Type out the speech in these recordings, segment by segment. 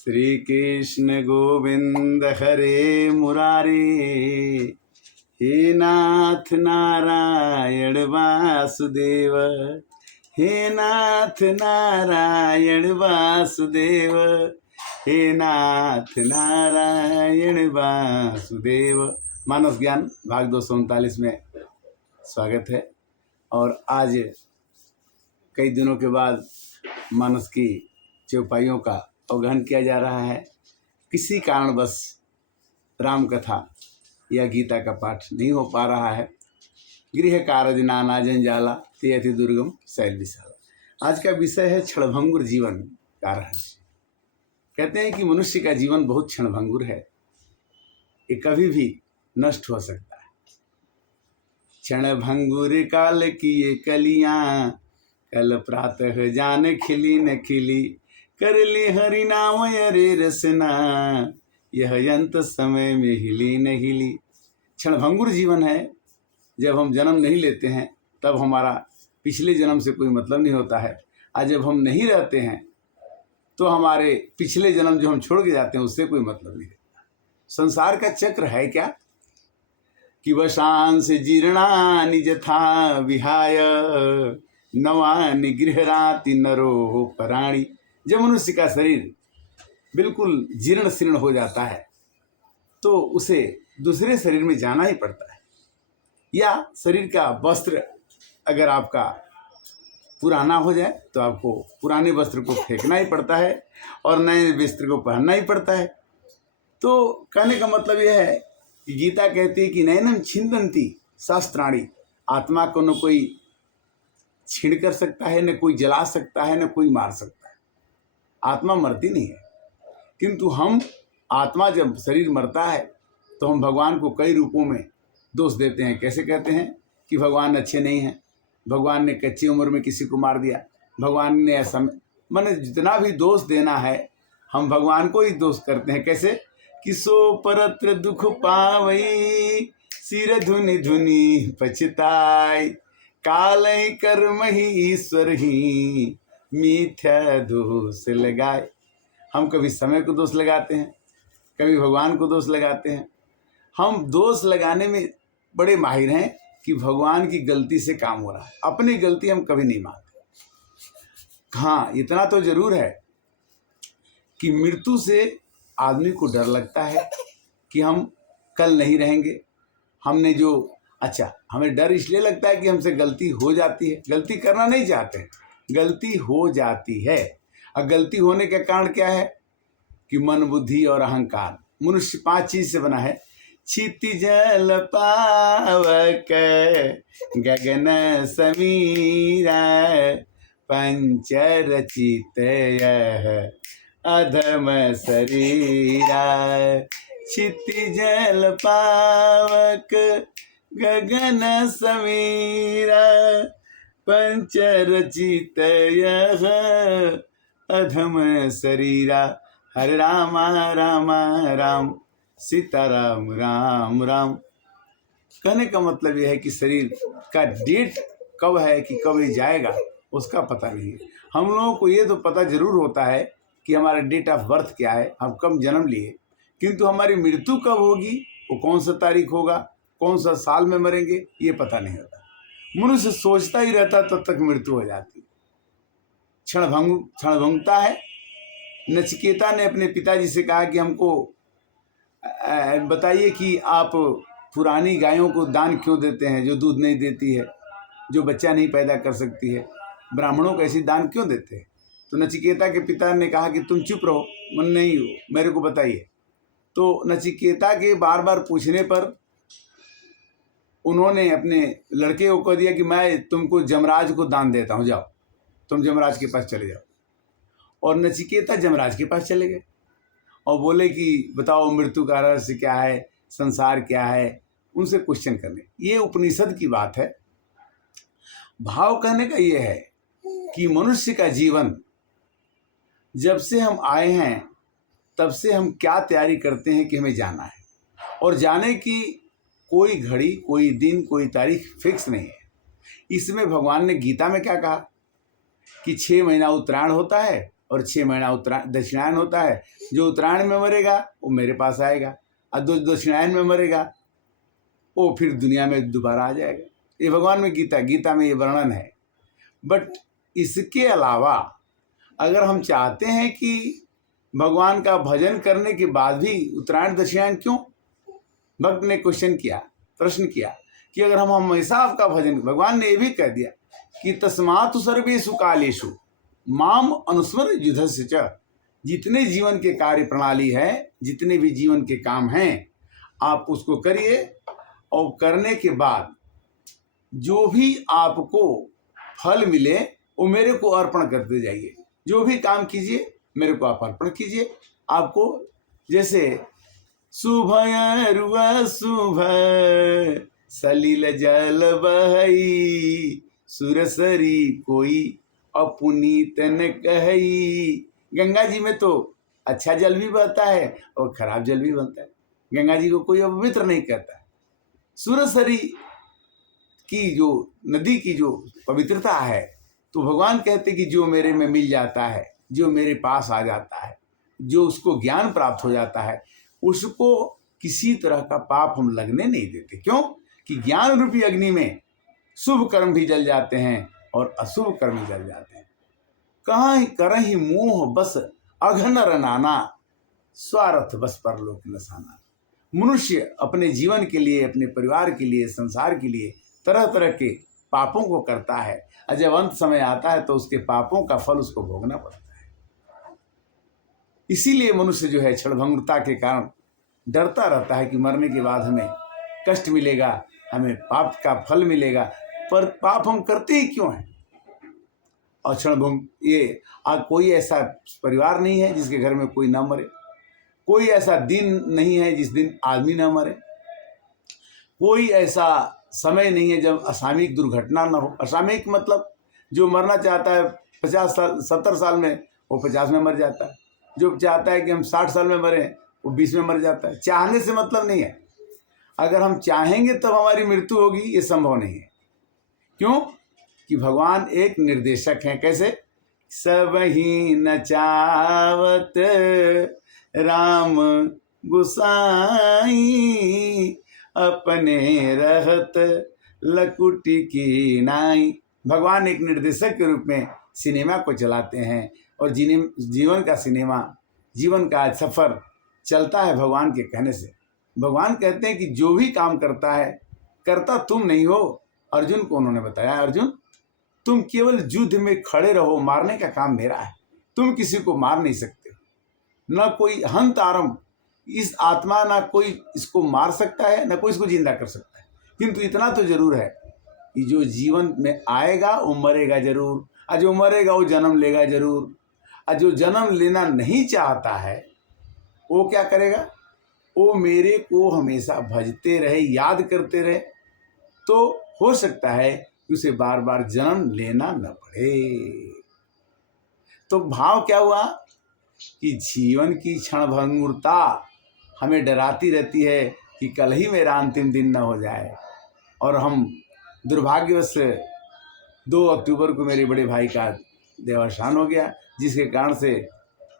श्री कृष्ण गोविंद हरे मुरारी, हे नाथ नारायण वासुदेव, हे नाथ नारायण वासुदेव, हे नाथ नारायण वासुदेव। मानस ज्ञान भाग 239 में स्वागत है। और आज कई दिनों के बाद मानस की चौपाइयों का अवगहन किया जा रहा है। किसी कारणवश राम कथा या गीता का पाठ नहीं हो पा रहा है। गृह कारज नाना जंजाला ते अति दुर्गम शैल विशाला। आज का विषय है क्षणभंगुर जीवन का रहस्य। कहते हैं कि मनुष्य का जीवन बहुत क्षणभंगुर है, ये कभी भी नष्ट हो सकता है। क्षणभंगुर काल की ये कलियां, कल प्रातः जान खिली न खिली, कर ली हरि नाम अरे रसना, यह अंत समय में हिली न हिली। क्षणभंगुर जीवन है। जब हम जन्म नहीं लेते हैं तब हमारा पिछले जन्म से कोई मतलब नहीं होता है, और जब हम नहीं रहते हैं तो हमारे पिछले जन्म जो हम छोड़ के जाते हैं उससे कोई मतलब नहीं रहता। संसार का चक्र है क्या कि वशांस जीर्णानि जथा विहाय, नवानि गृहराति नरो पराणी। जब मनुष्य का शरीर बिल्कुल जीर्ण शीर्ण हो जाता है तो उसे दूसरे शरीर में जाना ही पड़ता है, या शरीर का वस्त्र अगर आपका पुराना हो जाए तो आपको पुराने वस्त्र को फेंकना ही पड़ता है और नए वस्त्र को पहनना ही पड़ता है। तो कहने का मतलब यह है कि गीता कहती है कि नैनम छिन्दन्ति शास्त्राणी। आत्मा को न कोई छीन कर सकता है, न कोई जला सकता है, न कोई मार सकता है। आत्मा मरती नहीं है, किंतु हम आत्मा जब शरीर मरता है तो हम भगवान को कई रूपों में दोष देते हैं। कैसे कहते हैं कि भगवान अच्छे नहीं हैं, भगवान ने कच्ची उम्र में किसी को मार दिया, भगवान ने ऐसा, मैंने जितना भी दोष देना है हम भगवान को ही दोष करते हैं। कैसे कि सो परत्र दुख पावई, सिर धुनि धुनि पछताई, काल ही कर्म ही ईश्वर ही, मिथ्या दोष लगाए। हम कभी समय को दोष लगाते हैं, कभी भगवान को दोष लगाते हैं। हम दोष लगाने में बड़े माहिर हैं कि भगवान की गलती से काम हो रहा है, अपनी गलती हम कभी नहीं मानते। हाँ, इतना तो जरूर है कि मृत्यु से आदमी को डर लगता है कि हम कल नहीं रहेंगे। हमने जो हमें डर इसलिए लगता है कि हमसे गलती हो जाती है। गलती करना नहीं चाहते हैं, गलती हो जाती है। और गलती होने का कारण क्या है कि मन, बुद्धि और अहंकार। मनुष्य 5 चीज से बना है। क्षिति जल पावक गगन समीरा, पंच रचित यह अधम शरीरा। क्षिति जल पावक गगन समीरा, पंच रचित यह अधम शरीरा। हरे राम राम राम, सीता राम राम राम। कहने का मतलब यह है कि शरीर का डेट कब है कि कब ये जाएगा उसका पता नहीं है। हम लोगों को ये तो पता जरूर होता है कि हमारा डेट ऑफ बर्थ क्या है, हम कब जन्म लिए, किंतु हमारी मृत्यु कब होगी, वो कौन सा तारीख होगा, कौन सा साल में मरेंगे, ये पता नहीं होता। मनुष्य सोचता ही रहता तब तक मृत्यु हो जाती। क्षणभंगुरता है। नचिकेता ने अपने पिताजी से कहा कि हमको बताइए कि आप पुरानी गायों को दान क्यों देते हैं जो दूध नहीं देती है, जो बच्चा नहीं पैदा कर सकती है, ब्राह्मणों को ऐसी दान क्यों देते हैं। तो नचिकेता के पिता ने कहा कि तुम चुप रहो, मन नहीं हो, मेरे को बताइए। तो नचिकेता के बार बार पूछने पर उन्होंने अपने लड़के को कह दिया कि मैं तुमको जमराज को दान देता हूँ, जाओ तुम जमराज के पास चले जाओ। और नचिकेता जमराज के पास चले गए और बोले कि बताओ मृत्यु का रहस्य क्या है, संसार क्या है, उनसे क्वेश्चन करने। ये उपनिषद की बात है। भाव कहने का ये है कि मनुष्य का जीवन जब से हम आए हैं तब से हम क्या तैयारी करते हैं कि हमें जाना है, और जाने की कोई घड़ी, कोई दिन, कोई तारीख फिक्स नहीं है। इसमें भगवान ने गीता में क्या कहा कि 6 महीना उत्तरायण होता है और 6 महीना उत्तरायण दक्षिणायन होता है। जो उत्तरायण में मरेगा वो मेरे पास आएगा, और जो दक्षिणायन में मरेगा वो फिर दुनिया में दोबारा आ जाएगा। ये भगवान में गीता में ये वर्णन है। बट इसके अलावा अगर हम चाहते हैं कि भगवान का भजन करने के बाद भी उत्तरायण दक्षिणायन क्यों, भक्त ने प्रश्न किया कि अगर हम हमेशा आपका भजन, भगवान ने ये भी कह दिया कि तस्मात् सर्वेषु कालेषु माम अनुस्मर युद्धस्य च, जितने जीवन के कार्य प्रणाली है, जितने भी जीवन के काम हैं, आप उसको करिए, और करने के बाद जो भी आपको फल मिले वो मेरे को अर्पण करते जाइए। जो भी काम कीजिए मेरे को आप अर्पण कीजिए। आपको जैसे शुभ शुभ सलिल जल बहई, सुरसरी कोई अपुनीत न कहई। गंगा जी में तो अच्छा जल भी बहता है और खराब जल भी बनता है। गंगा जी को कोई अपवित्र नहीं कहता। सुरसरी की जो नदी की जो पवित्रता है, तो भगवान कहते कि जो मेरे में मिल जाता है, जो मेरे पास आ जाता है, जो उसको ज्ञान प्राप्त हो जाता है, उसको किसी तरह का पाप हम लगने नहीं देते। क्यों कि ज्ञान रूपी अग्नि में शुभ कर्म भी जल जाते हैं और अशुभ कर्म भी जल जाते हैं। कहाँ करहि मोह बस अघनर नाना, स्वार्थ बस परलोक नसाना। मनुष्य अपने जीवन के लिए, अपने परिवार के लिए, संसार के लिए तरह तरह के पापों को करता है, और जब अंत समय आता है तो उसके पापों का फल उसको भोगना पड़ता है। इसीलिए मनुष्य जो है क्षणभंगुरता के कारण डरता रहता है कि मरने के बाद हमें कष्ट मिलेगा, हमें पाप का फल मिलेगा। पर पाप हम करते ही क्यों हैं? और क्षणभंग ये आज कोई ऐसा परिवार नहीं है जिसके घर में कोई ना मरे, कोई ऐसा दिन नहीं है जिस दिन आदमी ना मरे, कोई ऐसा समय नहीं है जब असामयिक दुर्घटना ना हो। असामयिक मतलब जो मरना चाहता है 50 साल 70 साल में, वो 50 में मर जाता है। जो चाहता है कि हम 60 साल में मरें, वो 20 में मर जाता है। चाहने से मतलब नहीं है। अगर हम चाहेंगे तब हमारी मृत्यु होगी, ये संभव नहीं है। क्यों कि भगवान एक निर्देशक हैं। कैसे? सब ही न चावत राम गुसाई, अपने रहत लकुटी की नाई। भगवान एक निर्देशक के रूप में सिनेमा को चलाते हैं, और जीवन का सिनेमा, जीवन का सफर चलता है भगवान के कहने से। भगवान कहते हैं कि जो भी काम करता है, करता तुम नहीं हो। अर्जुन को उन्होंने बताया, अर्जुन तुम केवल युद्ध में खड़े रहो, मारने का काम मेरा है। तुम किसी को मार नहीं सकते, न कोई हंतारम, इस आत्मा ना कोई इसको मार सकता है, न कोई इसको जिंदा कर सकता है। किंतु इतना तो जरूर है कि जो जीवन में आएगा वो मरेगा जरूर, और जो मरेगा वो जन्म लेगा जरूर। और जो जन्म लेना नहीं चाहता है वो क्या करेगा? वो मेरे को हमेशा भजते रहे, याद करते रहे, तो हो सकता है कि उसे बार बार जन्म लेना न पड़े। तो भाव क्या हुआ कि जीवन की क्षणभंगुरता हमें डराती रहती है कि कल ही मेरा अंतिम दिन न हो जाए। और हम दुर्भाग्यवश 2 अक्टूबर को मेरे बड़े भाई का देहावसान हो गया, जिसके कारण से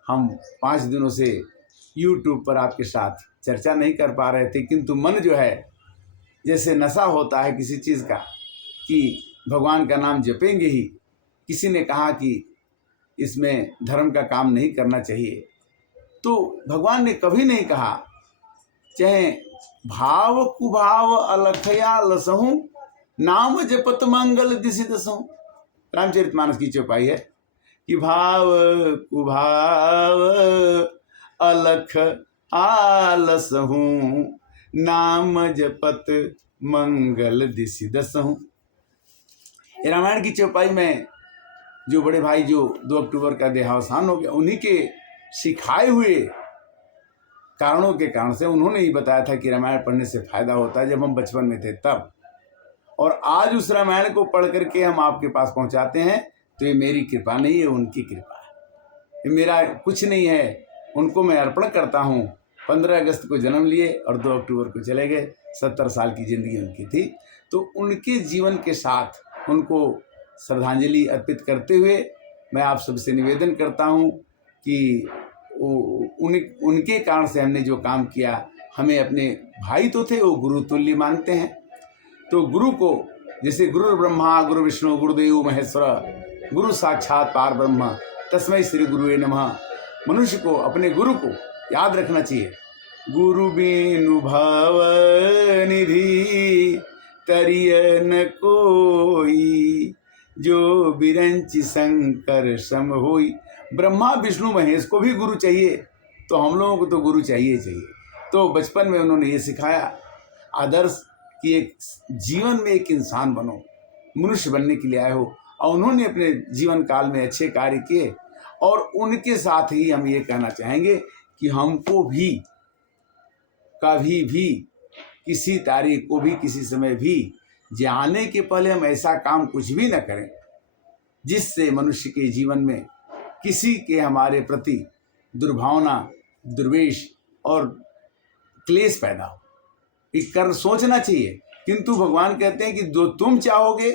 हम 5 दिनों से YouTube पर आपके साथ चर्चा नहीं कर पा रहे थे। किंतु मन जो है, जैसे नशा होता है किसी चीज़ का, कि भगवान का नाम जपेंगे ही। किसी ने कहा कि इसमें धर्म का काम नहीं करना चाहिए, तो भगवान ने कभी नहीं कहा चाहे भाव कुभाव अलखया लसहूँ, नाम जपत मंगल दिशि दसहूँ। रामचरितमानस की चौपाई है कि भाव कुभाव अलख आलसहूँ, नाम जपत मंगल दिशि दसहूँ। रामायण की चौपाई में जो बड़े भाई जो 2 अक्टूबर का देहावसान हो गया, उन्हीं के सिखाए हुए कारणों के कारण से उन्होंने ही बताया था कि रामायण पढ़ने से फायदा होता है, जब हम बचपन में थे तब। और आज उस रामायण को पढ़ करके हम आपके पास पहुंचाते हैं, तो ये मेरी कृपा नहीं है, उनकी कृपा है। ये मेरा कुछ नहीं है, उनको मैं अर्पण करता हूँ। 15 अगस्त को जन्म लिए और 2 अक्टूबर को चले गए। 70 साल की जिंदगी उनकी थी। तो उनके जीवन के साथ उनको श्रद्धांजलि अर्पित करते हुए मैं आप सबसे निवेदन करता हूँ कि उनके कारण से हमने जो काम किया, हमें अपने भाई तो थे, वो गुरु तुल्य मानते हैं। तो गुरु को जैसे गुरु ब्रह्मा गुरु विष्णु गुरुदेव महेश्वर गुरु साक्षात पार ब्रह्म तस्मै श्री गुरुवे नमः, मनुष्य को अपने गुरु को याद रखना चाहिए। गुरु बिनु भव निधि तरिय न कोई, जो बिरंचि शंकर सम होई। ब्रह्मा विष्णु महेश को भी गुरु चाहिए, तो हम लोगों को तो गुरु चाहिए चाहिए। तो बचपन में उन्होंने ये सिखाया आदर्श कि एक जीवन में एक इंसान बनो, मनुष्य बनने के लिए आए हो। और उन्होंने अपने जीवन काल में अच्छे कार्य किए, और उनके साथ ही हम ये कहना चाहेंगे कि हमको भी कभी भी किसी तारीख को भी किसी समय भी जाने के पहले हम ऐसा काम कुछ भी न करें जिससे मनुष्य के जीवन में किसी के हमारे प्रति दुर्भावना, दुर्वेश और क्लेश पैदा हो। एक कर सोचना चाहिए, किंतु भगवान कहते हैं कि जो तुम चाहोगे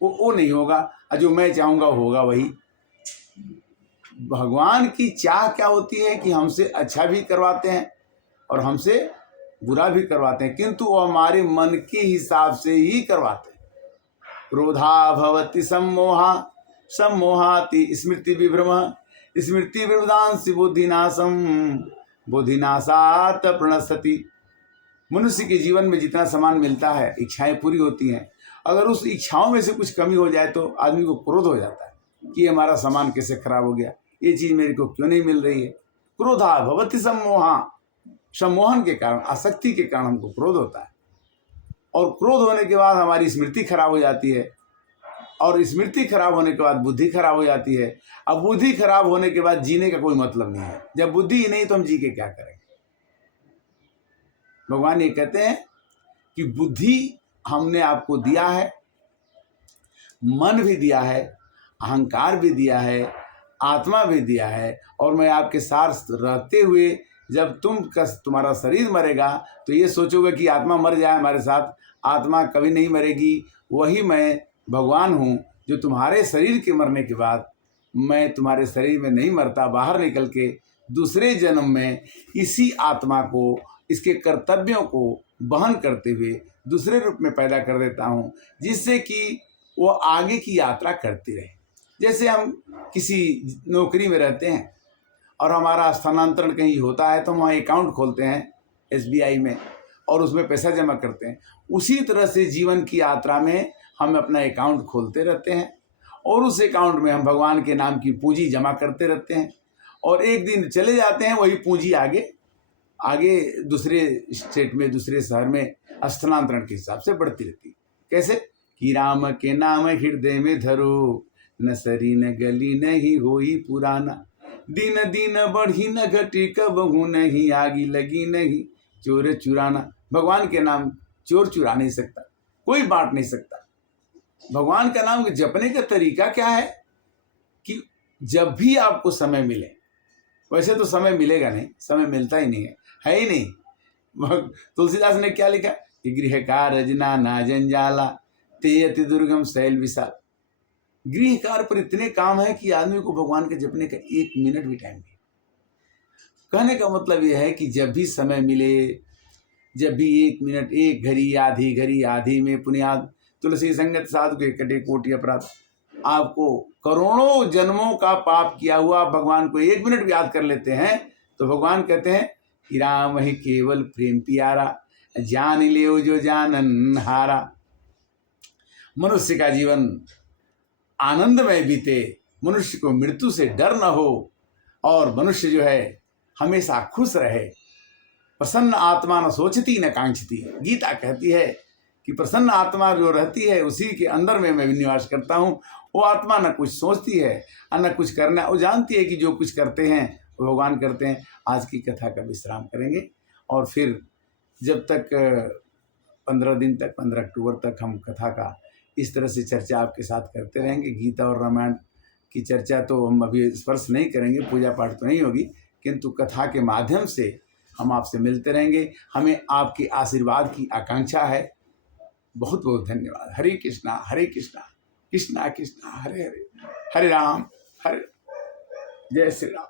वो नहीं होगा, और जो मैं चाहूँगा होगा वही। भगवान की चाह क्या होती है कि हमसे अच्छा भी करवाते हैं और हमसे बुरा भी करवाते हैं, किंतु वो हमारे मन के हिसाब से ही करवाते हैं। क्रोधा भवति सम्मोहा सम्मोहाति स्मृति विभ्रम स्मृति विभ्रांसि बुद्धिनाशम बुद्धिनाशात प्रणश्यति। मनुष्य के जीवन में जितना सामान मिलता है, इच्छाएं पूरी होती हैं, अगर उस इच्छाओं में से कुछ कमी हो जाए तो आदमी को क्रोध हो जाता है कि हमारा सामान कैसे खराब हो गया, ये चीज़ मेरे को क्यों नहीं मिल रही है। क्रोधा भवति सम्मोहा, सम्मोहन के कारण, आसक्ति के कारण हमको क्रोध होता है, और क्रोध होने के बाद हमारी स्मृति खराब हो जाती है, और स्मृति खराब होने के बाद बुद्धि खराब हो जाती है। अब बुद्धि खराब होने के बाद जीने का कोई मतलब नहीं है। जब बुद्धि ही नहीं तो हम जी के क्या करेंगे। भगवान ये कहते हैं कि बुद्धि हमने आपको दिया है, मन भी दिया है, अहंकार भी दिया है, आत्मा भी दिया है, और मैं आपके साथ रहते हुए जब तुम्हारा शरीर मरेगा तो ये सोचोगे कि आत्मा मर जाए हमारे साथ। आत्मा कभी नहीं मरेगी, वही मैं भगवान हूँ जो तुम्हारे शरीर के मरने के बाद मैं तुम्हारे शरीर में नहीं मरता, बाहर निकल के दूसरे जन्म में इसी आत्मा को, इसके कर्तव्यों को वहन करते हुए दूसरे रूप में पैदा कर देता हूँ, जिससे कि वो आगे की यात्रा करती रहे। जैसे हम किसी नौकरी में रहते हैं और हमारा स्थानांतरण कहीं होता है तो हम वहाँ अकाउंट खोलते हैं SBI में और उसमें पैसा जमा करते हैं। उसी तरह से जीवन की यात्रा में हम अपना अकाउंट खोलते रहते हैं, और उस अकाउंट में हम भगवान के नाम की पूंजी जमा करते रहते हैं, और एक दिन चले जाते हैं, वही पूंजी आगे दूसरे स्टेट में, दूसरे शहर में स्थानांतरण के हिसाब से बढ़ती रहती है। कैसे कि राम के नाम हृदय में धरो, न सरी न गली नहीं होई पुराना, दिन दिन बढ़ी न घटी कबहू नहीं, आगी लगी नहीं चोर चुराना। भगवान के नाम चोर चुरा नहीं सकता, कोई बांट नहीं सकता। भगवान का नाम जपने का तरीका क्या है कि जब भी आपको समय मिले, वैसे तो समय मिलेगा नहीं, समय मिलता ही नहीं है ही नहीं। तुलसीदास ने क्या लिखा कि गृह कार्य नाना जंजाला ते अति दुर्गम शैल विशाल। गृह कार्य पर इतने काम है कि आदमी को भगवान के जपने का 1 मिनट भी टाइम नहीं। कहने का मतलब यह है कि जब भी समय मिले, जब भी 1 मिनट, 1 घड़ी आधी में पुण्याद तुलसी संगत साधु के कटे कोटि अपराध। आपको करोड़ों जन्मों का पाप किया हुआ भगवान को 1 मिनट भी याद कर लेते हैं तो भगवान कहते हैं कि राम ही केवल प्रेम प्यारा, जान ले जो जानन हारा। मनुष्य का जीवन आनंदमय बीते, मनुष्य को मृत्यु से डर न हो, और मनुष्य जो है हमेशा खुश रहे। प्रसन्न आत्मा न सोचती न कांक्षती। गीता कहती है कि प्रसन्न आत्मा जो रहती है उसी के अंदर में मैं निवास करता हूँ। वो आत्मा न कुछ सोचती है और न कुछ करना, वो जानती है कि जो कुछ करते हैं वो भगवान करते हैं। आज की कथा का विश्राम करेंगे, और फिर जब तक 15 दिन तक, 15 अक्टूबर तक हम कथा का इस तरह से चर्चा आपके साथ करते रहेंगे। गीता और रामायण की चर्चा तो हम अभी स्पर्श नहीं करेंगे, पूजा पाठ तो नहीं होगी, किंतु कथा के माध्यम से हम आपसे मिलते रहेंगे। हमें आपके आशीर्वाद की आकांक्षा है। बहुत बहुत धन्यवाद। हरे कृष्णा कृष्णा कृष्णा हरे हरे, हरे राम हरे, जय श्री राम।